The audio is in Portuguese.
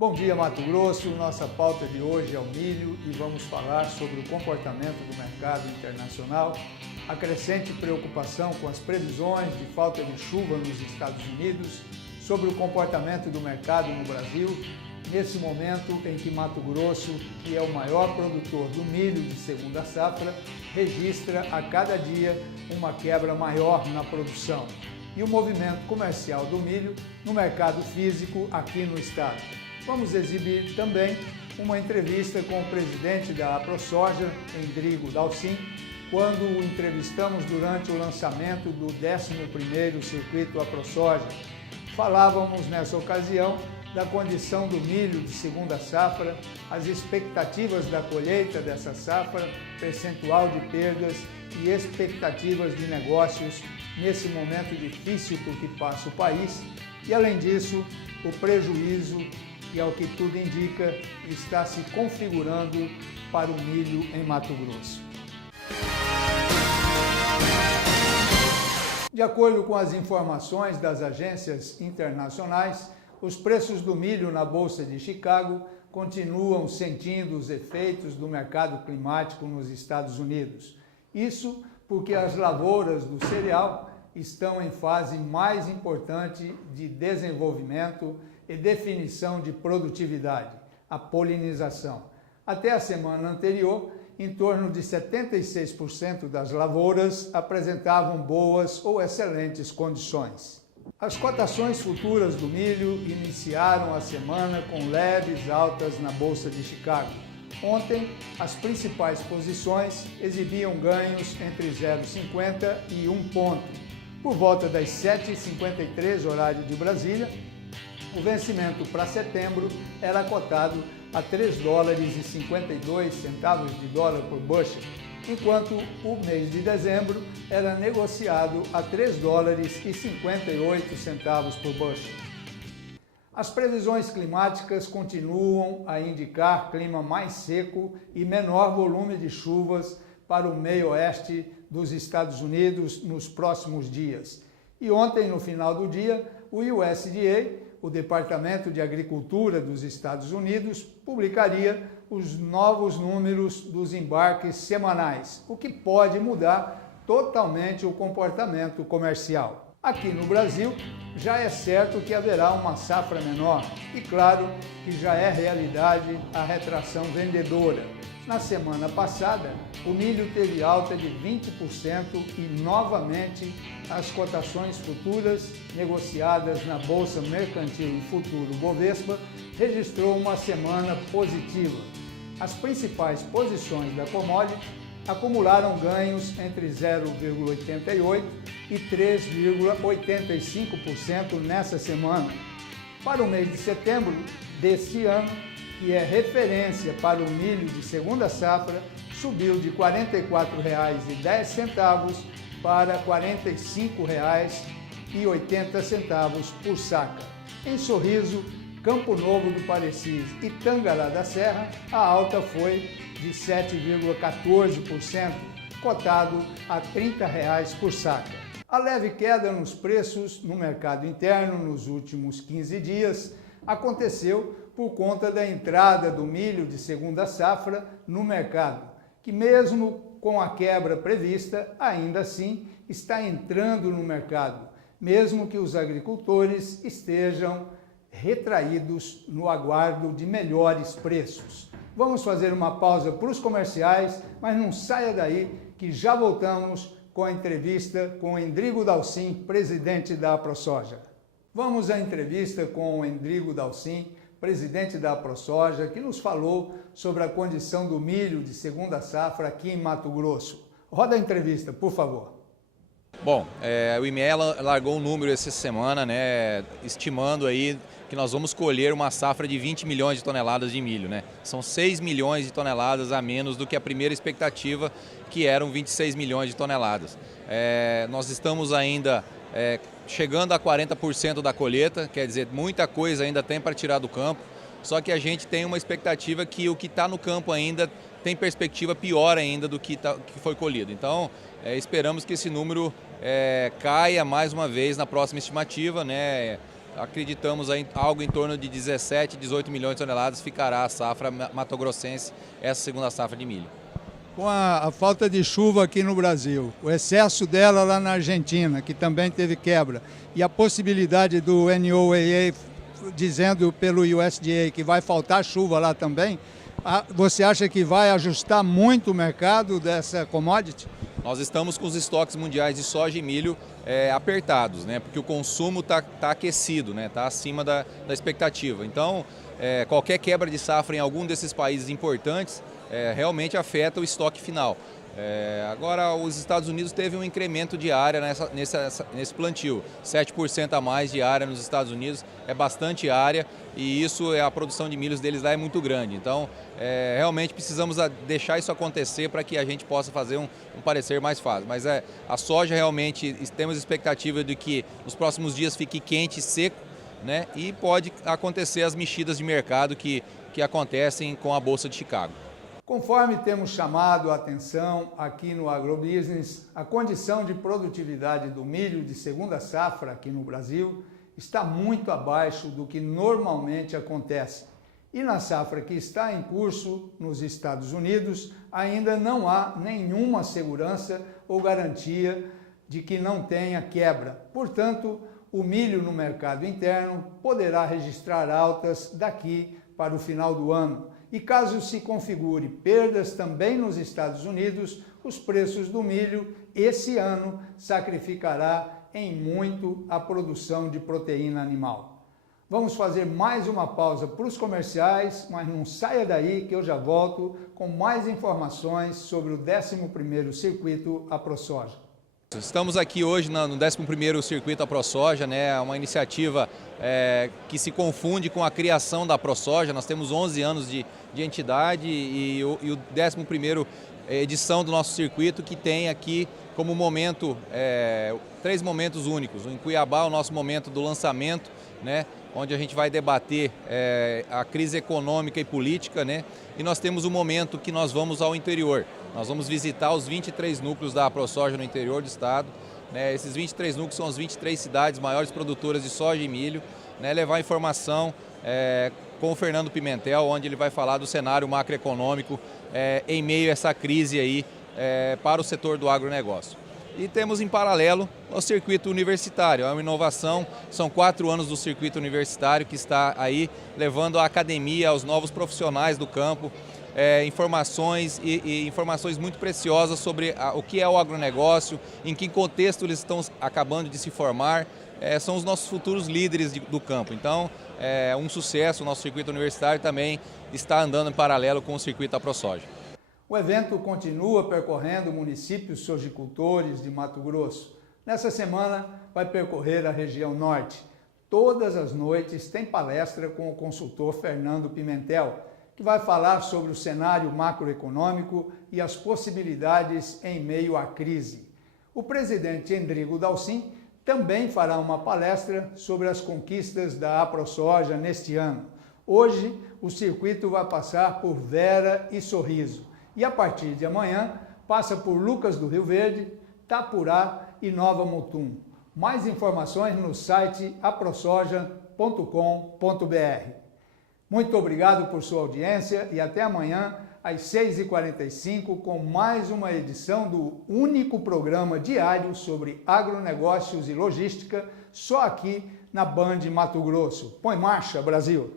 Bom dia, Mato Grosso. Nossa pauta de hoje é o milho e vamos falar sobre o comportamento do mercado internacional, a crescente preocupação com as previsões de falta de chuva nos Estados Unidos, sobre o comportamento do mercado no Brasil, nesse momento em que Mato Grosso, que é o maior produtor do milho de segunda safra, registra a cada dia uma quebra maior na produção, e o movimento comercial do milho no mercado físico aqui no estado. Vamos exibir também uma entrevista com o presidente da AproSoja, Endrigo Dalcin, quando o entrevistamos durante o lançamento do 11º Circuito AproSoja. Falávamos nessa ocasião da condição do milho de segunda safra, as expectativas da colheita dessa safra, percentual de perdas e expectativas de negócios nesse momento difícil por que passa o país e, além disso, o prejuízo que, ao que tudo indica, está se configurando para o milho em Mato Grosso. De acordo com as informações das agências internacionais, os preços do milho na Bolsa de Chicago continuam sentindo os efeitos do mercado climático nos Estados Unidos. Isso porque as lavouras do cereal estão em fase mais importante de desenvolvimento e definição de produtividade, a polinização. Até a semana anterior, em torno de 76% das lavouras apresentavam boas ou excelentes condições. As cotações futuras do milho iniciaram a semana com leves altas na Bolsa de Chicago. Ontem, as principais posições exibiam ganhos entre 0,50 e 1 ponto. Por volta das 7h53, horário de Brasília, o vencimento para setembro era cotado a $3,52 de dólar por bushel, enquanto o mês de dezembro era negociado a $3,58 por bushel. As previsões climáticas continuam a indicar clima mais seco e menor volume de chuvas para o meio-oeste dos Estados Unidos nos próximos dias. E ontem, no final do dia, o USDA, o Departamento de Agricultura dos Estados Unidos, publicaria os novos números dos embarques semanais, o que pode mudar totalmente o comportamento comercial. Aqui no Brasil, já é certo que haverá uma safra menor e, claro, que já é realidade a retração vendedora. Na semana passada, o milho teve alta de 20% e, novamente, as cotações futuras negociadas na Bolsa Mercantil e Futuro Bovespa registrou uma semana positiva. As principais posições da commodity acumularam ganhos entre 0,88% e 3,85% nessa semana. Para o mês de setembro deste ano, que é referência para o milho de segunda safra, subiu de R$ 44,10 para R$ 45,80 por saca. Em Sorriso, Campo Novo do Parecis e Tangará da Serra, a alta foi de 7,14%, cotado a R$ 30 por saca. A leve queda nos preços no mercado interno nos últimos 15 dias aconteceu por conta da entrada do milho de segunda safra no mercado, que mesmo com a quebra prevista, ainda assim está entrando no mercado, mesmo que os agricultores estejam retraídos no aguardo de melhores preços. Vamos fazer uma pausa para os comerciais, mas não saia daí que já voltamos com a entrevista com o Endrigo Dalcin, presidente da AproSoja. Vamos à entrevista com o Endrigo Dalcin, presidente da AproSoja, que nos falou sobre a condição do milho de segunda safra aqui em Mato Grosso. Roda a entrevista, por favor. Bom, o IMEA largou um número essa semana, estimando aí que nós vamos colher uma safra de 20 milhões de toneladas de milho, São 6 milhões de toneladas a menos do que a primeira expectativa, que eram 26 milhões de toneladas. Nós estamos ainda chegando a 40% da colheita, quer dizer, muita coisa ainda tem para tirar do campo, só que a gente tem uma expectativa que o que está no campo ainda tem perspectiva pior ainda do que foi colhido. Então, esperamos que esse número caia mais uma vez na próxima estimativa, acreditamos em algo em torno de 17, 18 milhões de toneladas ficará a safra matogrossense, essa segunda safra de milho. Com a falta de chuva aqui no Brasil, o excesso dela lá na Argentina, que também teve quebra, e a possibilidade do NOAA dizendo pelo USDA que vai faltar chuva lá também, você acha que vai ajustar muito o mercado dessa commodity? Nós estamos com os estoques mundiais de soja e milho apertados, né? Porque o consumo está aquecido, né? Está acima da expectativa. Então, qualquer quebra de safra em algum desses países importantes realmente afeta o estoque final. Agora, os Estados Unidos teve um incremento de área nesse plantio, 7% a mais de área nos Estados Unidos, é bastante área e isso, a produção de milhos deles lá é muito grande. Então, realmente precisamos deixar isso acontecer para que a gente possa fazer um parecer mais fácil. Mas a soja realmente, temos expectativa de que nos próximos dias fique quente e seco, né? E pode acontecer as mexidas de mercado que acontecem com a Bolsa de Chicago. Conforme temos chamado a atenção aqui no Agrobusiness, a condição de produtividade do milho de segunda safra aqui no Brasil está muito abaixo do que normalmente acontece. E na safra que está em curso nos Estados Unidos, ainda não há nenhuma segurança ou garantia de que não tenha quebra. Portanto, o milho no mercado interno poderá registrar altas daqui para o final do ano. E caso se configure perdas também nos Estados Unidos, os preços do milho esse ano sacrificará em muito a produção de proteína animal. Vamos fazer mais uma pausa para os comerciais, mas não saia daí que eu já volto com mais informações sobre o 11º Circuito AproSoja. Estamos aqui hoje no 11º Circuito AproSoja, né? Uma iniciativa que se confunde com a criação da AproSoja. Nós temos 11 anos de entidade e o 11º edição do nosso circuito, que tem aqui como momento, 3 momentos únicos. Em Cuiabá, o nosso momento do lançamento, né? Onde a gente vai debater a crise econômica e política, né? E nós temos um momento que nós vamos ao interior. Nós vamos visitar os 23 núcleos da AproSoja no interior do estado. Né? Esses 23 núcleos são as 23 cidades maiores produtoras de soja e milho. Né? Levar informação com o Fernando Pimentel, onde ele vai falar do cenário macroeconômico em meio a essa crise aí para o setor do agronegócio. E temos em paralelo o circuito universitário, é uma inovação, são 4 anos do circuito universitário que está aí levando a academia, aos novos profissionais do campo, informações e informações muito preciosas sobre o que é o agronegócio, em que contexto eles estão acabando de se formar, são os nossos futuros líderes do campo. Então, é um sucesso, o nosso circuito universitário também está andando em paralelo com o circuito AproSoja. O evento continua percorrendo municípios sojicultores de Mato Grosso. Nessa semana vai percorrer a região norte. Todas as noites tem palestra com o consultor Fernando Pimentel, que vai falar sobre o cenário macroeconômico e as possibilidades em meio à crise. O presidente Endrigo Dalcin também fará uma palestra sobre as conquistas da AproSoja neste ano. Hoje, o circuito vai passar por Vera e Sorriso. E a partir de amanhã, passa por Lucas do Rio Verde, Tapurá e Nova Mutum. Mais informações no site aprosoja.com.br. Muito obrigado por sua audiência e até amanhã, às 6h45, com mais uma edição do único programa diário sobre agronegócios e logística, só aqui na Band Mato Grosso. Põe marcha, Brasil!